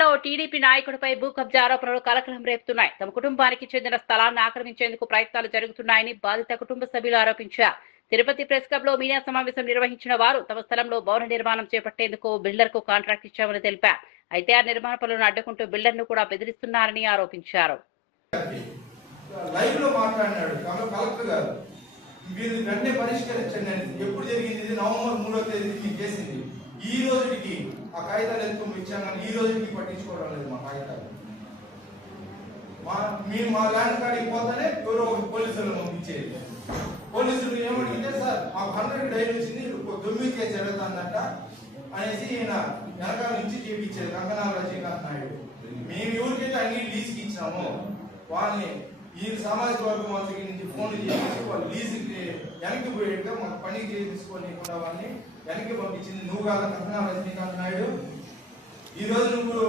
తిరుపతిలో టీడీపీ నాయకుడిపై భూ కబ్జా ఆరోపణలు కలకలం రేపుతున్నాయి. తమ కుటుంబానికి చెందిన స్థలాన్ని ఆక్రమించేందుకు ప్రయత్నాలు జరుగుతున్నాయని బాధిత కుటుంబ సభ్యులు ఆరోపించారు. తిరుపతి ప్రెస్ క్లబ్ లో మీడియా సమావేశం నిర్వహించిన వారు తమ స్థలంలో భవన నిర్మాణం చేపట్టేందుకు బిల్డర్ కు కాంట్రాక్ట్ ఇచ్చామని తెలిపారు. అయితే ఆ నిర్మాణ పనులను అడ్డుకుంటూ బిల్డర్ ను కూడా బెదిరిస్తున్నారని ఆరోపించారు. ఎప్పుడు జరిగింది? నవంబర్ 3వ తేదీ చేసింది. ఈ రోజుకి ఆ కాగితాలు ఎందుకు ఇచ్చాం కానీ ఈ రోజుకి పట్టించుకోవడం లేదు. మా కాగితాలు మేము మా ల్యాండ్ కాడికి పోతానే ఎవరో ఒక పోలీసులు పంపించేది. పోలీసులు ఏమడిగితే సార్ మాకు 100 డైరీ వచ్చింది, 9 కేసు జరుగుతుందంట అనేసి ఈయన వెనకాల నుంచి చేపించేది. కంకణాల రజనీకాంత్ నాయుడు మేము ఎవరికైతే అన్ని లీజుకి ఇచ్చినామో వాళ్ళని ఈ సామాజిక వర్గం వాళ్ళ దగ్గర నుంచి ఫోన్లు చేసి వాళ్ళు లీజుకి వెనక్కి పోయేట్టుగా మాకు పనికి తీసుకొని కూడా వాళ్ళని వెనక్కి పంపించింది. నువ్వు కాదు కంకణాల రజనీకాంత్ నాయుడు. ఈ రోజు నువ్వు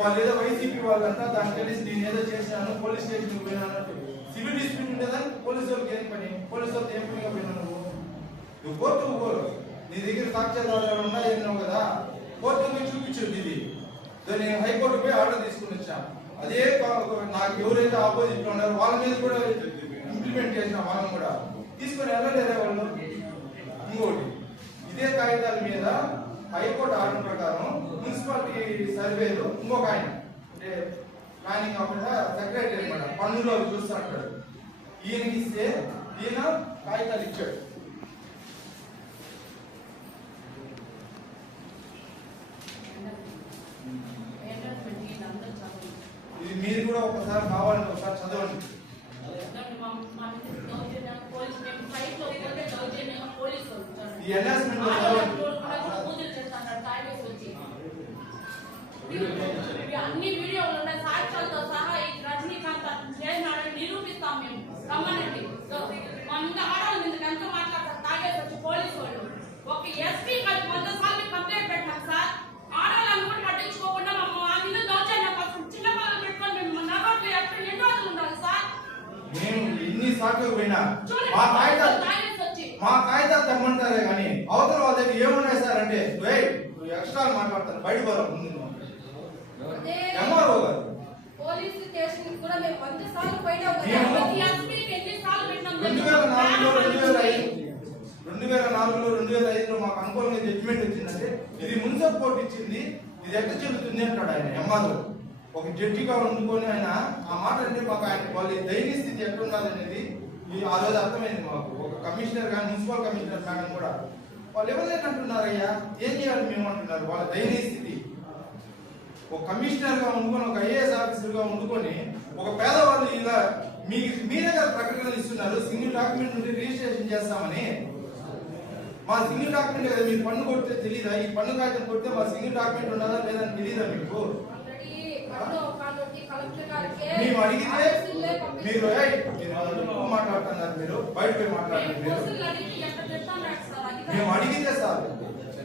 వాళ్ళు ఏదో వైసీపీ వాళ్ళంతా దానికి తెలిసి నేను ఏదో చేసినాను, పోలీస్ స్టేషన్కి పోయినాను. సివిల్ డిస్ప్యూట్ ఉండేదాన్ని పోలీసు వాళ్ళకి ఏం పని? పోలీసు వాళ్ళకి ఏం పనిగా పోయినావు? నువ్వు కోర్టుకు పో, నీ దగ్గర సాక్ష్యాధారాలు ఉన్నాయన్నావు కదా, కోర్టుకు చూపించు. ఇది దాన్ని హైకోర్టు పోయి ఆర్డర్ తీసుకుని వచ్చా. అదే నాకు ఎవరైతే ఆపోజిట్ లో ఉన్నారో వాళ్ళ మీద కూడా ఇంప్లిమెంట్ చేసిన వాళ్ళని కూడా తీసుకొని వెళ్ళలేదే వాళ్ళు. ఇంకోటి ఇదే కాగితాల మీద హైకోర్టు ఆర్డర్ ప్రకారం మున్సిపాలిటీ సర్వేలు ఇంకొక ఆయన అంటే ప్లానింగ్ కాకుండా సెక్రటరీ అనమాట పన్నులో చూస్తూ అంటాడు. ఈయనకి ఇస్తే ఈయన కాగితాలు ఇచ్చాడు. ఇది మీరు కూడా ఒకసారి కావాలంటే ఒకసారి చదవండి. ఈ అనౌన్స్మెంట్ అన్ని వీడియోలు ఉన్నాయి, సాక్ష్యాలతో సహా రజనీకాంత్ చేసినాడని నిరూపిస్తాం మేము. రమ్మనండి. మన ఆడవాళ్ళు ఎందుకు ఎంత మాట్లాడతారు? తాగేసి వచ్చి పోలీసు వాళ్ళు ఒక ఎస్పీ 100 సార్లు కంప్లైంట్ పెట్టాం సార్. ఆడవాళ్ళని కూడా పట్టించుకోకుండా ఇల్లు దౌర్జన్యం కోసం చిన్న పిల్లలు పెట్టుకొని మేము నగోట్లు ఎక్కడ ఎన్ని రోజులు ఉండాలి సార్? మేము ఎన్ని సార్లు పోయినా మా కాగితాలు తెమ్మంటారే కానీ అవతల వాళ్ళ దగ్గర ఏమున్నాయి సార్ అంటే ఎక్స్ట్రా మాట్లాడతారు. బయట పోరా ముందు ఎంఆర్ఓ గారు పోలీస్ స్టేషన్ కూడా మేము 100 సార్లు పోయినా 2004లో మాకు అనుకూలంగా జడ్జిమెంట్ వచ్చిందంటే ఇది మున్సిపల్ కోర్టు ఇచ్చింది, ఇది ఎట్లా చెల్లుతుంది అంటాడు ఆయన. ఎంఆర్ఓ ఒక జడ్జిగా ఉండుకొని ఆయన ఆ మాట అంటే మాకు ఆయన వాళ్ళ దైనిక స్థితి ఎట్లుండాలనేది ఆ రోజు అర్థమైంది మాకు. ఒక కమిషనర్ కానీ మున్సిపల్ కమిషనర్ మేడం కూడా వాళ్ళు ఎవరైనా ఏం చేయాలి మేము అంటున్నారు. వాళ్ళ దైనిక స్థితి ఒక కమిషనర్ గా ఉండుకొని ఒక ఐఏఎస్ ఆఫీసర్ గా ఉండుకొని ఒక పేదవాళ్ళు ఇలా మీరే కదా ప్రకటనలు ఇస్తున్నారు. సింగిల్ డాక్యుమెంట్ ఉంటే రిజిస్ట్రేషన్ చేస్తామని. మా సింగిల్ డాక్యుమెంట్ కదా మీరు పన్ను కొడితే తెలియదా? ఈ పన్ను కాగితం కొడితే మా సింగిల్ డాక్యుమెంట్ ఉన్నదా లేదని తెలియదా మీకు? మేము అడిగితే మీరు మాట్లాడుతున్నారు, మీరు బయట పోయి మాట్లాడుతున్నారు. మేము అడిగితే సార్